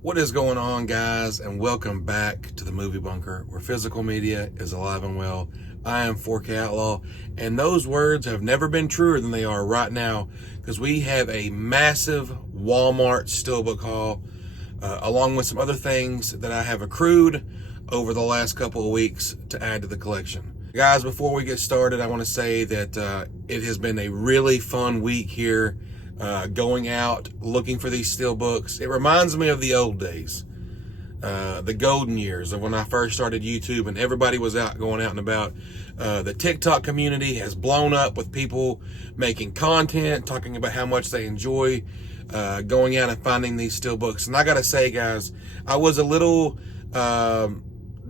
What is going on, guys, and welcome back to the Movie Bunker, where physical media is alive and well. I am 4K Outlaw, and those words have never been truer than they are right now, because we have a massive Walmart Steelbook haul, along with some other things that I have accrued over the last couple of weeks to add to the collection. Guys, before we get started, I want to say that it has been a really fun week here. Going out, looking for these steelbooks. It reminds me of the old days, the golden years of when I first started YouTube and everybody was going out and about. The TikTok community has blown up with people making content, talking about how much they enjoy going out and finding these steelbooks. And I gotta say, guys, I was a little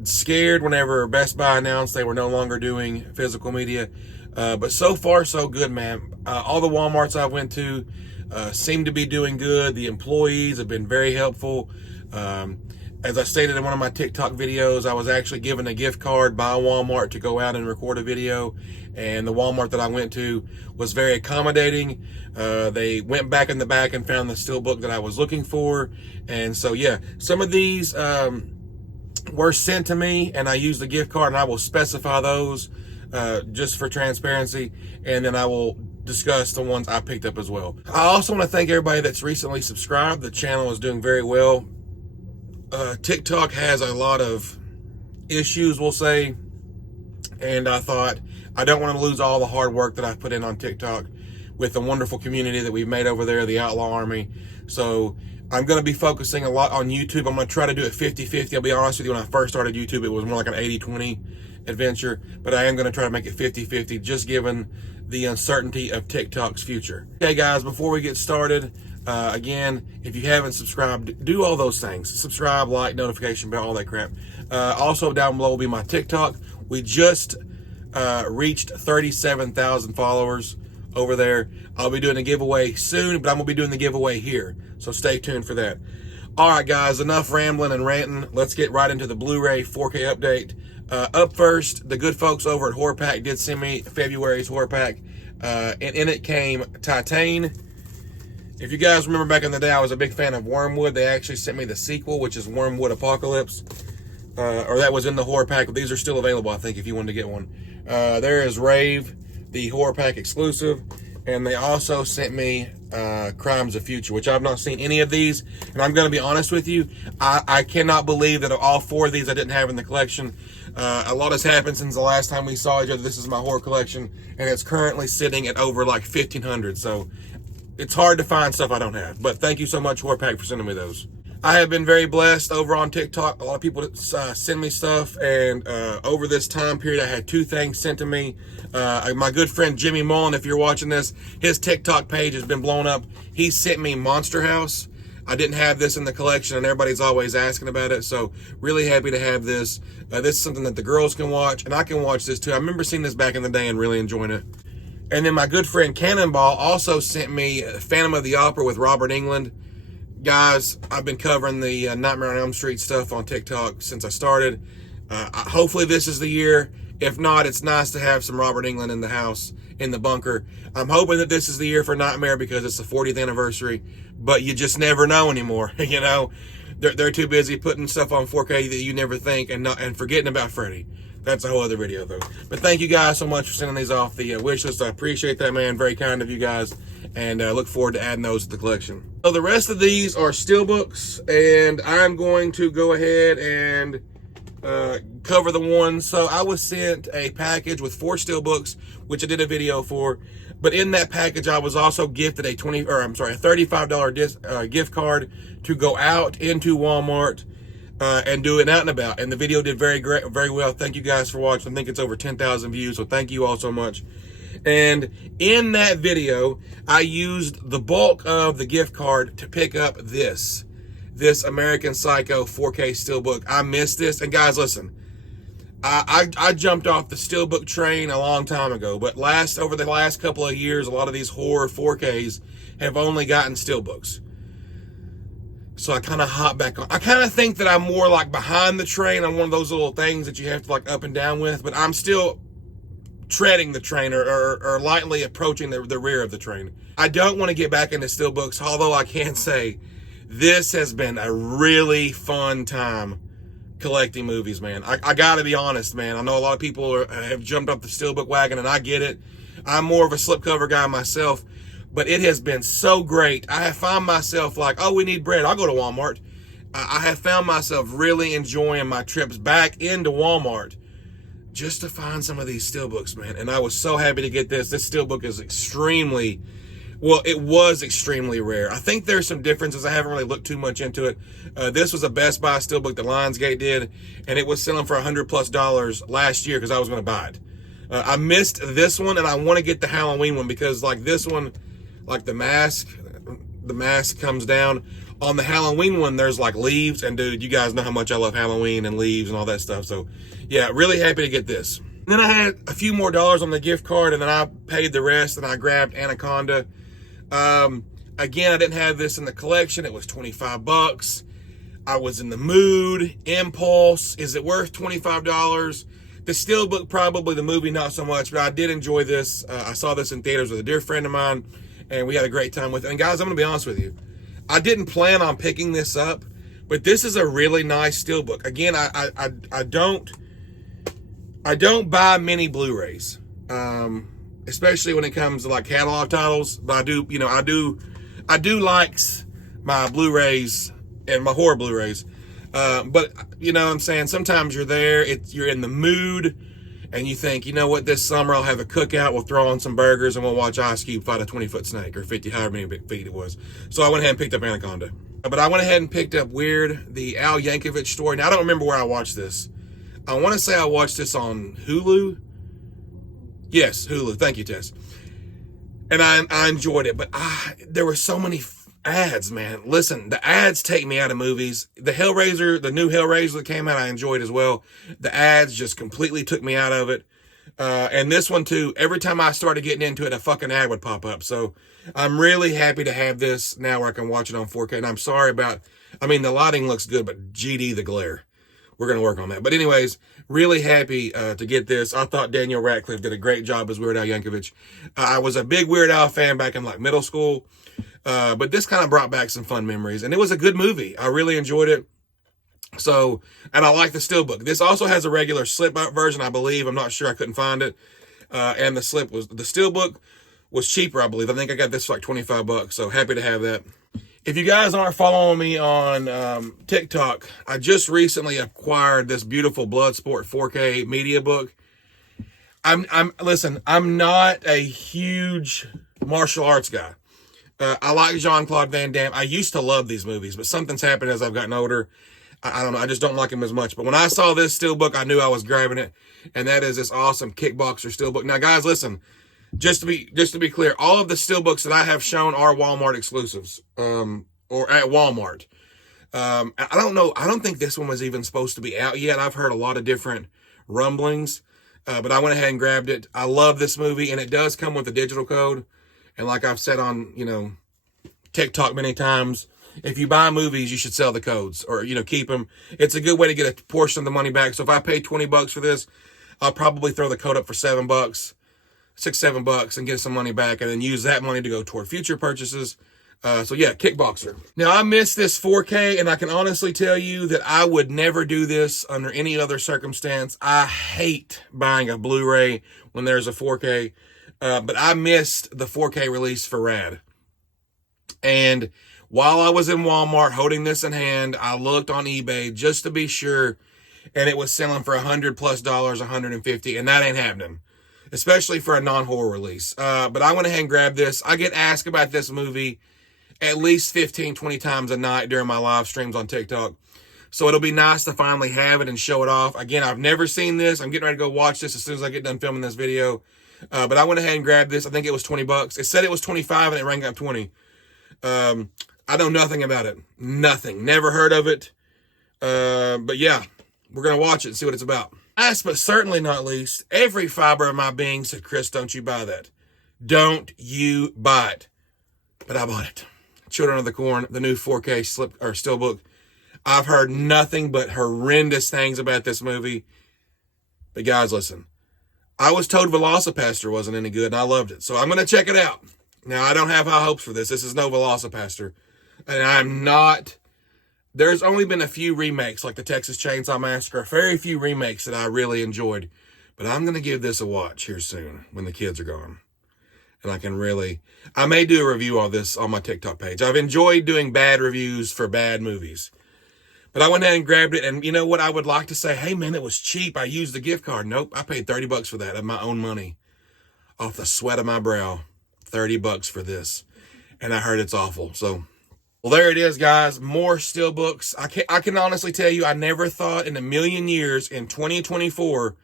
scared whenever Best Buy announced they were no longer doing physical media. But so far, so good, man. All the Walmarts I went to seem to be doing good. The employees have been very helpful. As I stated in one of my TikTok videos, I was actually given a gift card by Walmart to go out and record a video. And the Walmart that I went to was very accommodating. They went back in the back and found the steelbook that I was looking for. And so, yeah, some of these were sent to me, and I used the gift card, and I will specify those just for transparency, and then I will discuss the ones I picked up as well. I also want to thank everybody that's recently subscribed. The channel is doing very well. TikTok has a lot of issues, we'll say, and I thought I don't want to lose all the hard work that I've put in on TikTok with the wonderful community that we've made over there, the Outlaw Army. So I'm going to be focusing a lot on YouTube. I'm going to try to do it 50-50. I'll be honest with you, when I first started YouTube, it was more like an 80-20 adventure, but I am going to try to make it 50-50, just given the uncertainty of TikTok's future. Okay, guys, before we get started, again, if you haven't subscribed, do all those things. Subscribe, like, notification bell, all that crap. Also, down below will be my TikTok. We just reached 37,000 followers over there. I'll be doing a giveaway soon, but I'm going to be doing the giveaway here, so stay tuned for that. All right, guys, enough rambling and ranting. Let's get right into the Blu-ray 4K update. Up first, the good folks over at Horror Pack did send me February's Horror Pack, and in it came Titane. If you guys remember back in the day, I was a big fan of Wormwood. They actually sent me the sequel, which is Wormwood Apocalypse, or that was in the Horror Pack, but these are still available, I think, if you wanted to get one. There is Rave, the Horror Pack exclusive, and they also sent me Crimes of Future, which I've not seen any of these, and I'm going to be honest with you, I cannot believe that all four of these I didn't have in the collection. A lot has happened since the last time we saw each other. This is my horror collection, and it's currently sitting at over like 1,500, so it's hard to find stuff I don't have. But thank you so much, Horror Pack, for sending me those. I have been very blessed over on TikTok. A lot of people send me stuff, and over this time period, I had two things sent to me. My good friend Jimmy Mullen, if you're watching this, his TikTok page has been blown up. He sent me Monster House. I didn't have this in the collection, and everybody's always asking about it, so really happy to have this. This is something that the girls can watch, and I can watch this too. I remember seeing this back in the day and really enjoying it. And then my good friend Cannonball also sent me Phantom of the Opera with Robert Englund. Guys, I've been covering the Nightmare on Elm Street stuff on TikTok since I started. Hopefully this is the year. If not, it's nice to have some Robert Englund in the house, in the bunker. I'm hoping that this is the year for Nightmare because it's the 40th anniversary, but you just never know anymore. You know, they're too busy putting stuff on 4K that you never think and forgetting about Freddy. That's a whole other video, though. But thank you guys so much for sending these off the wish list. I appreciate that, man. Very kind of you guys. And look forward to adding those to the collection. So the rest of these are steelbooks, and I'm going to go ahead and cover the ones. So I was sent a package with 4 steelbooks, which I did a video for. But in that package, I was also gifted a $35 gift card to go out into Walmart and do it out and about. And the video did very well. Thank you guys for watching. I think it's over 10,000 views, so thank you all so much. And in that video, I used the bulk of the gift card to pick up this American Psycho 4K Steelbook. I missed this. And guys, listen, I jumped off the Steelbook train a long time ago, but over the last couple of years, a lot of these horror 4Ks have only gotten Steelbooks. So I kind of hop back on. I kind of think that I'm more like behind the train on one of those little things that you have to like up and down with, but I'm still treading the train or lightly approaching the rear of the train. I don't want to get back into steelbooks, although I can say This has been a really fun time collecting movies, man. I gotta be honest, man. I know a lot of people have jumped up the Steelbook wagon, and I get it. I'm more of a slipcover guy myself, but it has been so great. I have found myself like, oh, we need bread, I'll go to Walmart. I have found myself really enjoying my trips back into Walmart just to find some of these Steelbooks, man. And I was so happy to get this. This Steelbook is extremely, well, it was extremely rare. I think there's some differences. I haven't really looked too much into it. This was a Best Buy Steelbook that Lionsgate did, and it was selling for $100+ last year because I was going to buy it. I missed this one, and I want to get the Halloween one because, like, this one, like the mask comes down. On the Halloween one, there's like leaves, and dude, you guys know how much I love Halloween and leaves and all that stuff. So, yeah, really happy to get this. And then I had a few more dollars on the gift card, and then I paid the rest, and I grabbed Anaconda. Again, I didn't have this in the collection. It was $25. I was in the mood. Impulse. Is it worth $25? The Steelbook, probably. The movie, not so much, but I did enjoy this. I saw this in theaters with a dear friend of mine, and we had a great time with it. And guys, I'm going to be honest with you. I didn't plan on picking this up, but this is a really nice Steelbook. Again, I don't buy many Blu-rays, especially when it comes to like catalog titles. But I do like my Blu-rays and my horror Blu-rays. But you know what I'm saying? Sometimes you're there, you're in the mood, and you think, you know what, this summer I'll have a cookout, we'll throw on some burgers, and we'll watch Ice Cube fight a 20-foot snake, or 50, however many feet it was. So I went ahead and picked up Anaconda. But I went ahead and picked up Weird, the Al Yankovic story. Now, I don't remember where I watched this. I want to say I watched this on Hulu. Yes, Hulu. Thank you, Tess. And I enjoyed it, but there were so many ads, man. Listen, the ads take me out of movies. The new Hellraiser that came out, I enjoyed as well. The ads just completely took me out of it. And this one too, every time I started getting into it, a fucking ad would pop up. So I'm really happy to have this now where I can watch it on 4K. And I'm sorry about, the lighting looks good, but GD the glare. We're going to work on that. But anyways, really happy to get this. I thought Daniel Radcliffe did a great job as Weird Al Yankovic. I was a big Weird Al fan back in like middle school. But this kind of brought back some fun memories, and it was a good movie. I really enjoyed it. So, and I like the Steelbook. This also has a regular slip version, I believe. I'm not sure. I couldn't find it. And the Steelbook was cheaper, I believe. I think I got this for like $25. So happy to have that. If you guys aren't following me on TikTok, I just recently acquired this beautiful Bloodsport 4K media book. Listen, I'm not a huge martial arts guy. I like Jean-Claude Van Damme. I used to love these movies, but something's happened as I've gotten older. I don't know. I just don't like him as much. But when I saw this Steelbook, I knew I was grabbing it. And that is this awesome Kickboxer Steelbook. Now, guys, listen. Just to be clear, all of the Steelbooks that I have shown are Walmart exclusives. Or at Walmart. I don't know. I don't think this one was even supposed to be out yet. I've heard a lot of different rumblings. But I went ahead and grabbed it. I love this movie. And it does come with a digital code. And like I've said on, TikTok many times, if you buy movies, you should sell the codes or, keep them. It's a good way to get a portion of the money back. So if I pay $20 for this, I'll probably throw the code up for $7, $6-7, and get some money back and then use that money to go toward future purchases. So yeah, Kickboxer. Now I missed this 4K, and I can honestly tell you that I would never do this under any other circumstance. I hate buying a Blu-ray when there's a 4K. But I missed the 4K release for Rad. And while I was in Walmart holding this in hand, I looked on eBay just to be sure, and it was selling for $100+, $150, and that ain't happening, especially for a non-horror release. But I went ahead and grabbed this. I get asked about this movie at least 15, 20 times a night during my live streams on TikTok. So it'll be nice to finally have it and show it off. Again, I've never seen this. I'm getting ready to go watch this as soon as I get done filming this video. But I went ahead and grabbed this. I think it was $20. It said it was 25 and it rang up 20. I know nothing about it. Nothing. Never heard of it. But yeah, we're going to watch it and see what it's about. Last but certainly not least, every fiber of my being said, Chris, don't you buy that. Don't you buy it. But I bought it. Children of the Corn, the new 4K Steelbook. I've heard nothing but horrendous things about this movie. But guys, listen. I was told Velocipaster wasn't any good, and I loved it. So I'm going to check it out. Now, I don't have high hopes for this. This is no Velocipaster. And I'm not, there's only been a few remakes, like the Texas Chainsaw Massacre, very few remakes that I really enjoyed. But I'm going to give this a watch here soon when the kids are gone. And I may do a review on this on my TikTok page. I've enjoyed doing bad reviews for bad movies. But I went ahead and grabbed it, and you know what? I would like to say, hey man, it was cheap. I used the gift card. Nope, I paid $30 for that of my own money. Off the sweat of my brow. $30 for this. And I heard it's awful. So, well, there it is, guys. More Steelbooks. I can honestly tell you, I never thought in a million years in 2024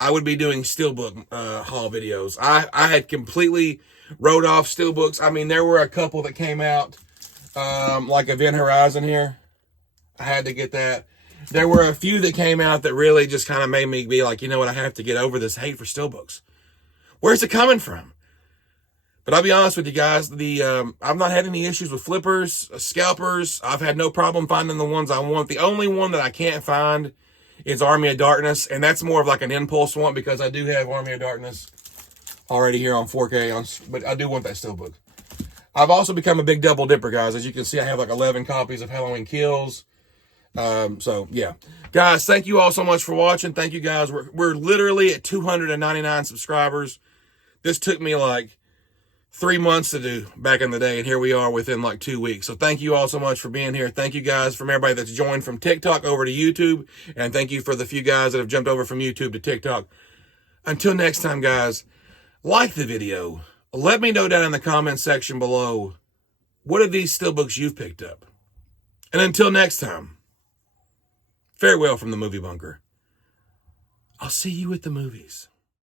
I would be doing Steelbook haul videos. I had completely wrote off Steelbooks. I mean, there were a couple that came out, like Event Horizon here. I had to get that. There were a few that came out that really just kind of made me be like, you know what, I have to get over this hate for Steelbooks. Where's it coming from? But I'll be honest with you guys, I've not had any issues with flippers, scalpers. I've had no problem finding the ones I want. The only one that I can't find is Army of Darkness, and that's more of like an impulse one because I do have Army of Darkness already here on 4K, but I do want that Steelbook. I've also become a big double dipper, guys. As you can see, I have like 11 copies of Halloween Kills. So yeah, guys, thank you all so much for watching. Thank you guys. We're literally at 299 subscribers. This took me like 3 months to do back in the day, and here we are within like 2 weeks. So thank you all so much for being here. Thank you guys from everybody that's joined from TikTok over to YouTube, and thank you for the few guys that have jumped over from YouTube to TikTok. Until next time, guys, like the video. Let me know down in the comments section below, what are these Steelbooks you've picked up? And until next time, farewell from the movie bunker. I'll see you at the movies.